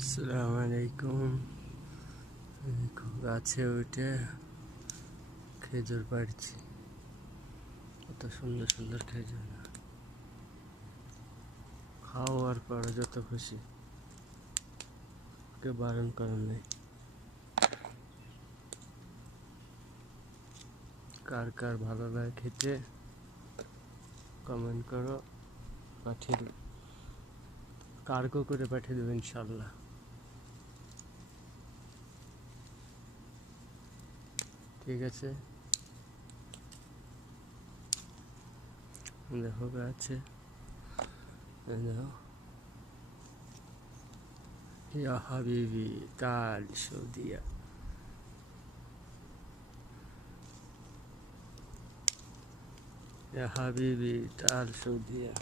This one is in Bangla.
আসসালামু আলাইকুম। গাছে উঠে খেজুর পাড়ছি, কত সুন্দর সুন্দর খেজুর। খাও আর পাড়ো যত খুশি, কেউ বারণ করেন নেই। কার কার ভালো লাগে খেতে কমেন্ট করো, পাঠিয়ে দেব, কার্গো করে পাঠিয়ে দেবো ইনশাল্লাহ। ঠিক আছে, দেখো গাছে, দেখো ইয়া হাবিবি তাল সৌদিয়া, ইয়া হাবিবি তাল সৌদিয়া।